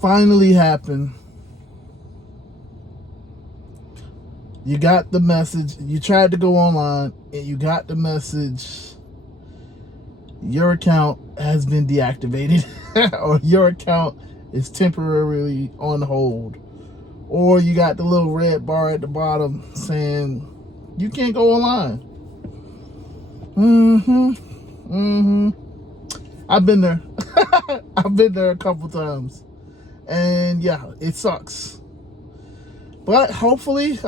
Finally happened. You got the message. You tried to go online and you got the message. Your account has been deactivated or your account is temporarily on hold. Or you got the little red bar at the bottom saying you can't go online. I've been there. I've been there a couple times. And yeah, it sucks. But hopefully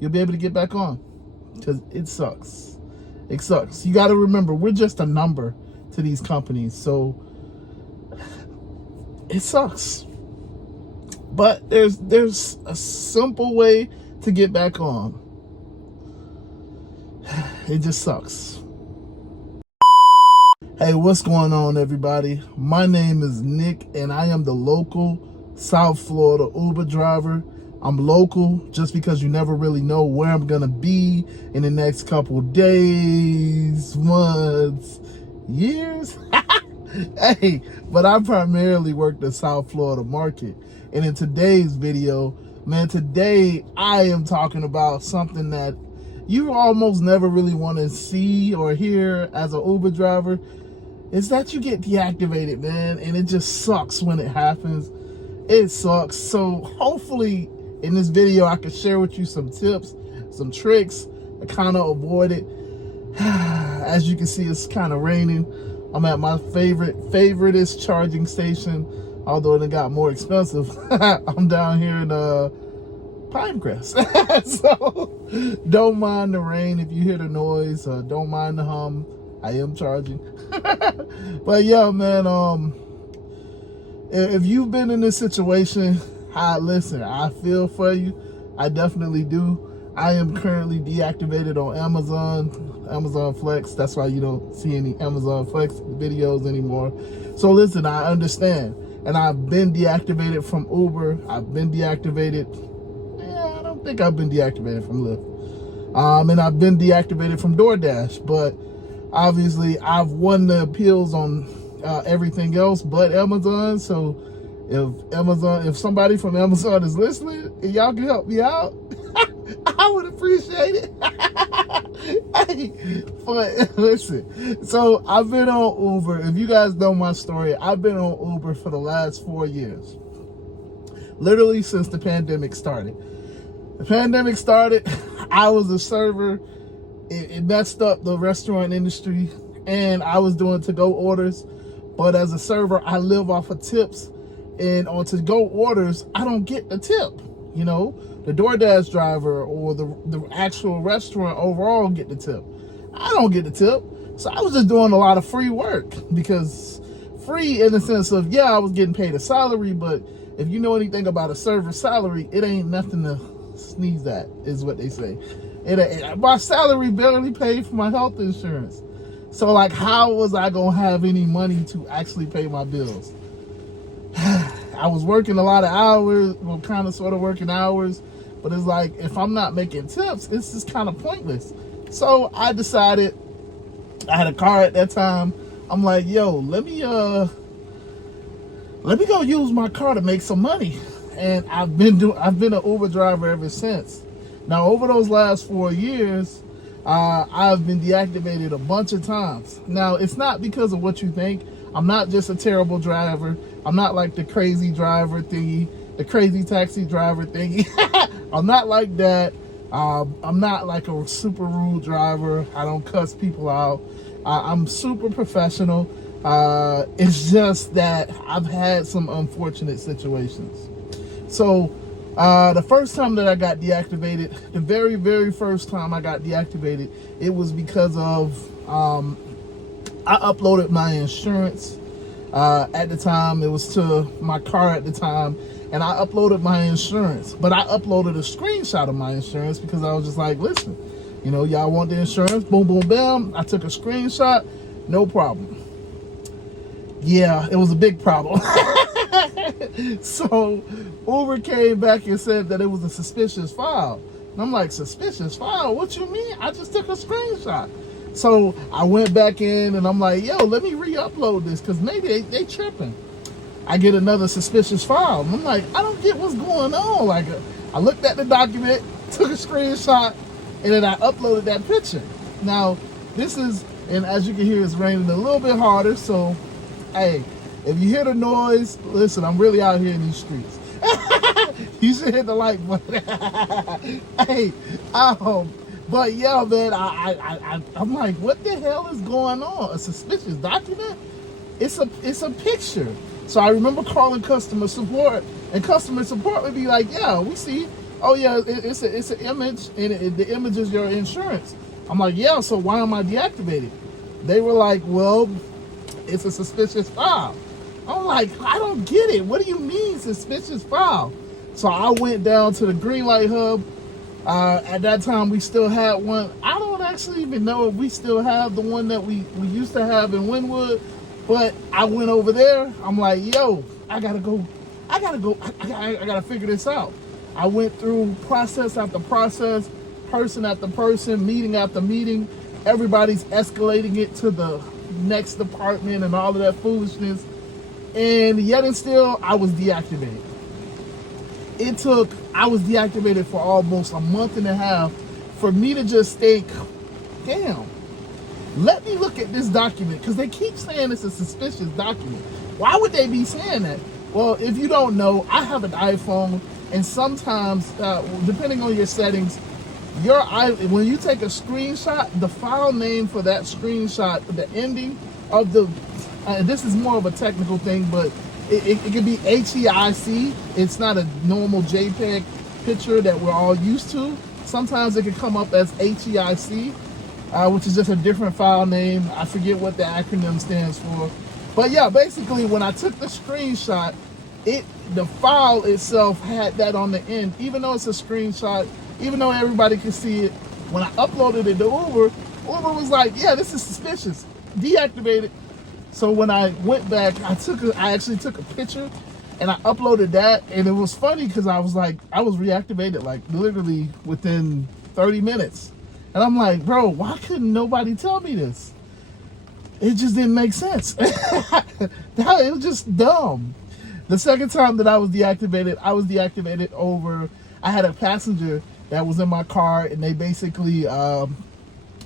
you'll be able to get back on. Because it sucks. It sucks. You got to remember, we're just a number to these companies. So it sucks. But there's a simple way to get back on. It just sucks. Hey, what's going on, everybody? My name is Nick, and I am the local South Florida Uber driver. I'm local just because you never really know where I'm gonna be in the next couple days, months, years. Hey, but I primarily work the South Florida market. And in today's video, man, today I am talking about something that you almost never really want to see or hear as an Uber driver. Is that you get deactivated, man, and it just sucks when it happens. It sucks. So hopefully in this video I can share with you some tips, some tricks to kind of avoid it. As you can see, it's kind of raining. I'm at my favoriteest charging station, although it got more expensive. I'm down here in Pinecrest. So don't mind the rain if you hear the noise. Don't mind the hum. I am charging. But yeah, man, if you've been in this situation, listen, I feel for you. I definitely do. I am currently deactivated on Amazon Flex. That's why you don't see any Amazon Flex videos anymore. So listen, I understand. And I've been deactivated from Uber. I've been deactivated. I don't think I've been deactivated from Lyft. And I've been deactivated from DoorDash. But obviously, I've won the appeals on everything else but Amazon. So if somebody from Amazon is listening and y'all can help me out, I would appreciate it. Hey, but listen, so I've been on Uber. If you guys know my story, I've been on Uber for the last 4 years. Literally since the pandemic started. The pandemic started, I was a server. It messed up the restaurant industry, and I was doing to-go orders. But as a server, I live off of tips, and on to-go orders, I don't get the tip. You know, the DoorDash driver or the actual restaurant overall get the tip. I don't get the tip. So I was just doing a lot of free work, because free in the sense of, yeah, I was getting paid a salary, but if you know anything about a server salary, it ain't nothing to sneeze at, is what they say. My salary barely paid for my health insurance. So like, how was I gonna have any money to actually pay my bills? I was working a lot of hours, well, kind of sort of working hours, but it's like, if I'm not making tips, it's just kind of pointless. So I decided, I had a car at that time. I'm like, yo, let me go use my car to make some money. And I've been an Uber driver ever since. Now, over those last 4 years, I've been deactivated a bunch of times. Now, it's not because of what you think. I'm not just a terrible driver. I'm not like the crazy driver thingy, the crazy taxi driver thingy. I'm not like that. I'm not like a super rude driver. I don't cuss people out. I'm super professional. It's just that I've had some unfortunate situations. So the first time that I got deactivated, the very, very first time I got deactivated, it was because of I uploaded my insurance. At the time, it was to my car at the time, and I uploaded my insurance. But I uploaded a screenshot of my insurance because I was just like, listen, you know, y'all want the insurance? Boom, boom, bam. I took a screenshot, no problem. Yeah, it was a big problem. So Uber came back and said that it was a suspicious file. And I'm like, suspicious file? What you mean? I just took a screenshot. So I went back in and I'm like, yo, let me re-upload this because maybe they tripping. I get another suspicious file. And I'm like, I don't get what's going on. Like, I looked at the document, took a screenshot, and then I uploaded that picture. Now, this is, and as you can hear, it's raining a little bit harder. So, hey, if you hear the noise, listen, I'm really out here in these streets. You should hit the like button. Hey, but yeah, man, I'm like, what the hell is going on? A suspicious document? It's a picture. So I remember calling customer support, and customer support would be like, yeah, we see. Oh yeah, it's an image, and the image is your insurance. I'm like, yeah, so why am I deactivated? They were like, well, it's a suspicious file. I'm like, I don't get it. What do you mean suspicious file? So I went down to the Greenlight Hub. At that time, we still had one. I don't actually even know if we still have the one that we used to have in Wynwood, but I went over there. I'm like, yo, I gotta go. I gotta figure this out. I went through process after process, person after person, meeting after meeting. Everybody's escalating it to the next department and all of that foolishness. And yet and still, I was deactivated. I was deactivated for almost a month and a half for me to just think, damn, let me look at this document, because they keep saying it's a suspicious document. Why would they be saying that? Well, if you don't know, I have an iPhone, and sometimes, depending on your settings, when you take a screenshot, the file name for that screenshot, the ending of the, this is more of a technical thing, but it could be HEIC. It's not a normal JPEG picture that we're all used to. Sometimes it can come up as HEIC, which is just a different file name. I forget what the acronym stands for. But yeah, basically when I took the screenshot, the file itself had that on the end. Even though it's a screenshot, even though everybody could see it, when I uploaded it to Uber was like, yeah, this is suspicious. Deactivated. So when I went back, I actually took a picture and I uploaded that, and it was funny because I was reactivated like literally within 30 minutes. And I'm like, bro, why couldn't nobody tell me this? It just didn't make sense. It was just dumb. The second time that I was deactivated over, I had a passenger that was in my car, and they basically,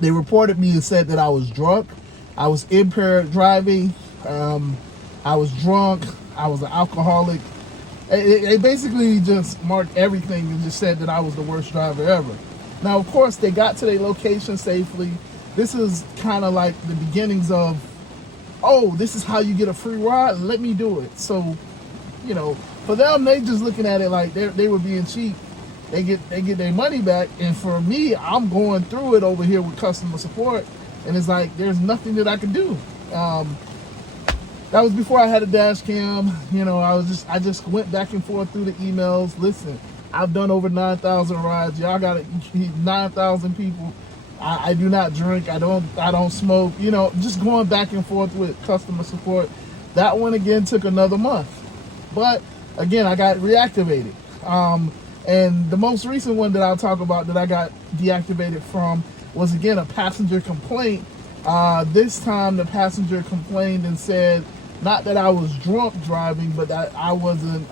they reported me and said that I was drunk. I was impaired driving. I was drunk. I was an alcoholic. They basically just marked everything and just said that I was the worst driver ever. Now, of course, they got to their location safely. This is kind of like the beginnings of, oh, this is how you get a free ride? Let me do it. So, you know, for them, they just looking at it like they were being cheap. They get their money back. And for me, I'm going through it over here with customer support. And it's like, there's nothing that I can do. That was before I had a dash cam. You know, I just went back and forth through the emails. Listen, I've done over 9,000 rides. Y'all got 9,000 people. I do not drink. I don't smoke. You know, just going back and forth with customer support. That one again took another month. But again, I got reactivated. And the most recent one that I'll talk about that I got deactivated from was again a passenger complaint. This time the passenger complained and said not that I was drunk driving, but that I wasn't,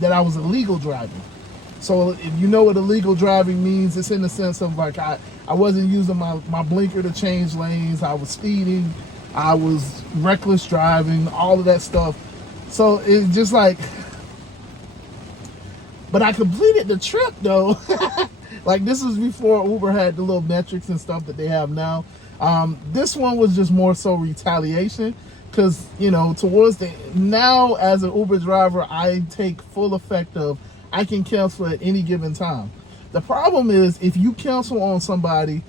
that I was illegal driving. So if you know what illegal driving means, it's in the sense of like I wasn't using my blinker to change lanes, I was speeding, I was reckless driving, all of that stuff. So it's just like, but I completed the trip though. Like this was before Uber had the little metrics and stuff that they have now. This one was just more so retaliation because, you know, now as an Uber driver, I take full effect of, I can cancel at any given time. The problem is if you cancel on somebody,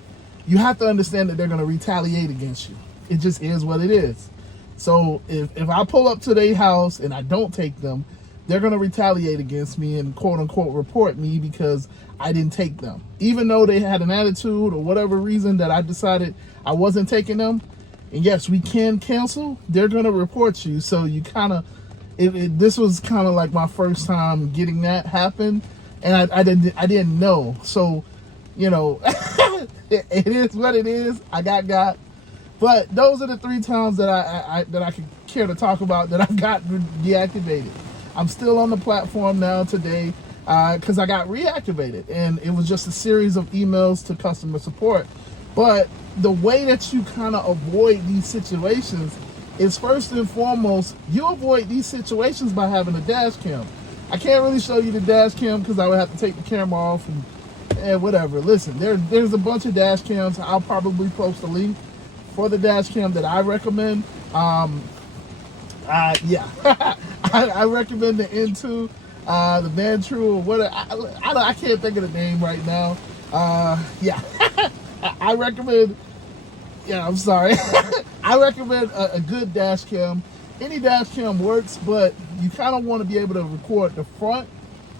you have to understand that they're going to retaliate against you. It just is what it is. So if I pull up to their house and I don't take them, they're going to retaliate against me and quote unquote report me because I didn't take them. Even though they had an attitude or whatever reason that I decided I wasn't taking them. And yes, we can cancel. They're going to report you. So you kind of, this was kind of like my first time getting that happen. And I didn't know. So, you know, it is what it is. I got. But those are the 3 times that I could care to talk about that I got deactivated. I'm still on the platform now today because I got reactivated, and it was just a series of emails to customer support. But the way that you kind of avoid these situations is, first and foremost, you avoid these situations by having a dash cam. I can't really show you the dash cam because I would have to take the camera off and whatever. Listen, there's a bunch of dash cams. I'll probably post a link for the dash cam that I recommend. Yeah, I recommend the Into, the Vantru, or whatever. I can't think of the name right now. Yeah, I recommend. Yeah, I'm sorry. I recommend a good dash cam. Any dash cam works, but you kind of want to be able to record the front,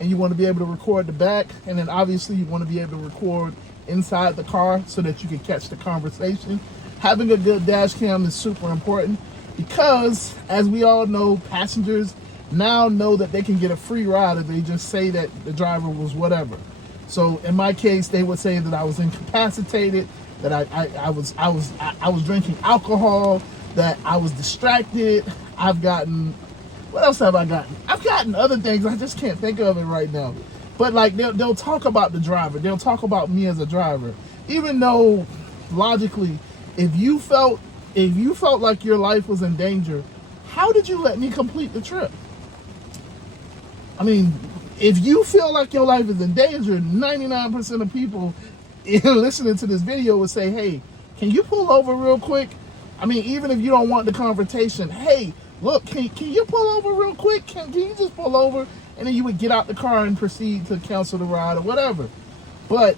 and you want to be able to record the back, and then obviously you want to be able to record inside the car so that you can catch the conversation. Having a good dash cam is super important because, as we all know, passengers now know that they can get a free ride if they just say that the driver was whatever. So in my case, they would say that I was incapacitated, that I was drinking alcohol, that I was distracted. What else have I gotten? I've gotten other things. I just can't think of it right now. But like they'll talk about the driver. They'll talk about me as a driver, even though logically, if you felt like your life was in danger, how did you let me complete the trip? I mean, if you feel like your life is in danger, 99% of people listening to this video would say, hey, can you pull over real quick? I mean, even if you don't want the confrontation, hey, look, can you pull over real quick? Can you just pull over? And then you would get out the car and proceed to cancel the ride or whatever. But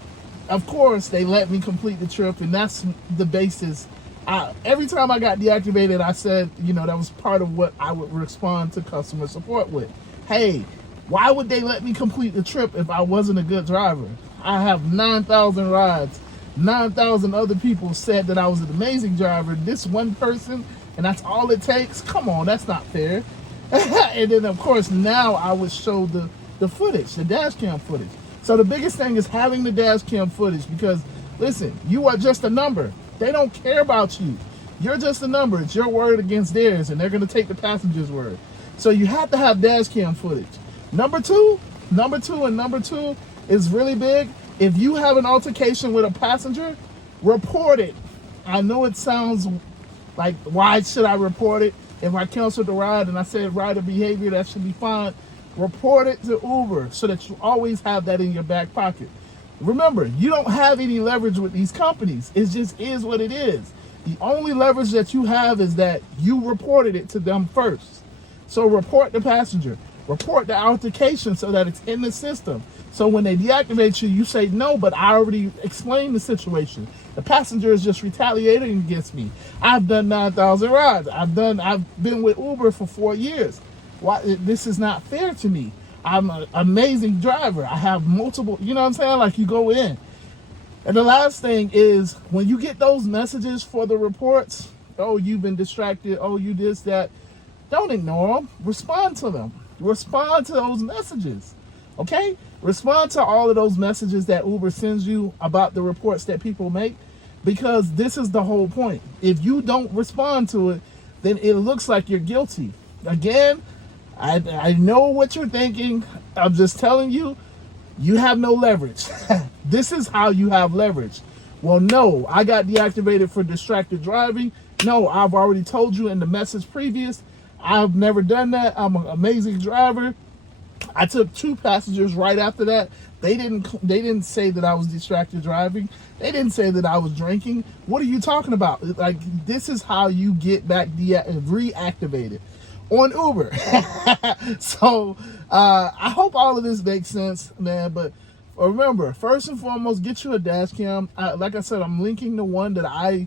of course, they let me complete the trip, and that's the basis. Every time I got deactivated, I said, that was part of what I would respond to customer support with. Hey, why would they let me complete the trip if I wasn't a good driver? I have 9,000 rides. 9,000 other people said that I was an amazing driver. This one person, and that's all it takes? Come on, that's not fair. And then, of course, now I would show the footage, the dash cam footage. So the biggest thing is having the dash cam footage because, listen, you are just a number. They don't care about you. You're just a number. It's your word against theirs, and they're going to take the passenger's word. So you have to have dash cam footage. Number two is really big. If you have an altercation with a passenger, report it. I know it sounds like, why should I report it? If I canceled the ride and I said rider behavior, that should be fine. Report it to Uber so that you always have that in your back pocket. Remember, you don't have any leverage with these companies. It just is what it is. The only leverage that you have is that you reported it to them first. So report the passenger. Report the altercation so that it's in the system. So when they deactivate you, you say, no, but I already explained the situation. The passenger is just retaliating against me. I've done 9,000 rides. I've been with Uber for 4 years. Why? This is not fair to me. I'm an amazing driver. I have multiple, you know what I'm saying? Like, you go in. And the last thing is, when you get those messages for the reports, oh, you've been distracted, oh, you this, that, don't ignore them. Respond to them. Respond to those messages, okay? Respond to all of those messages that Uber sends you about the reports that people make, because this is the whole point. If you don't respond to it, then it looks like you're guilty. Again, I know what you're thinking. I'm just telling you, you have no leverage. This is how you have leverage. Well, no, I got deactivated for distracted driving. No, I've already told you in the message previous, I've never done that. I'm an amazing driver. I took 2 passengers right after that. They didn't say that I was distracted driving. They didn't say that I was drinking. What are you talking about? Like, this is how you get back reactivated on Uber. So I hope all of this makes sense, man. But remember, first and foremost, get you a dash cam. Like I said, I'm linking the one that I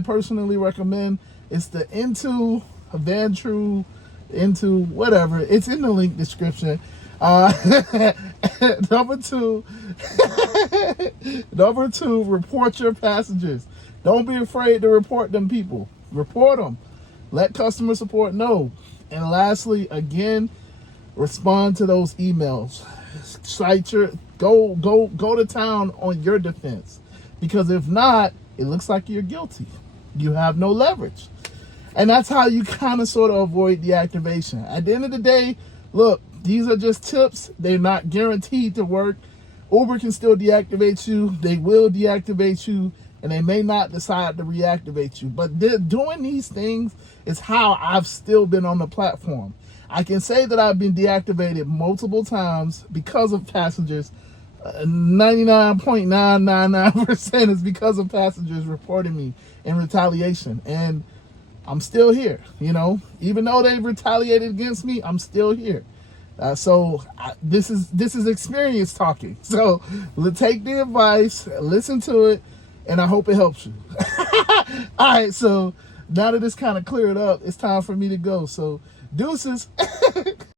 personally recommend. It's the Into Vantru, Into whatever. It's in the link description. Number two, report your passengers. Don't be afraid to report them people. Report them. Let customer support know. And lastly, again, respond to those emails. Cite go to town on your defense. Because if not, it looks like you're guilty. You have no leverage. And that's how you kind of sort of avoid deactivation. At the end of the day, look, these are just tips. They're not guaranteed to work. Uber can still deactivate you. They will deactivate you, and they may not decide to reactivate you. But doing these things is how I've still been on the platform. I can say that I've been deactivated multiple times because of passengers. 99.999% is because of passengers reporting me in retaliation. And I'm still here, you know. Even though they've retaliated against me, I'm still here. This is experience talking. So take the advice, listen to it, and I hope it helps you. All right, so now that it's kind of cleared up, it's time for me to go. So deuces.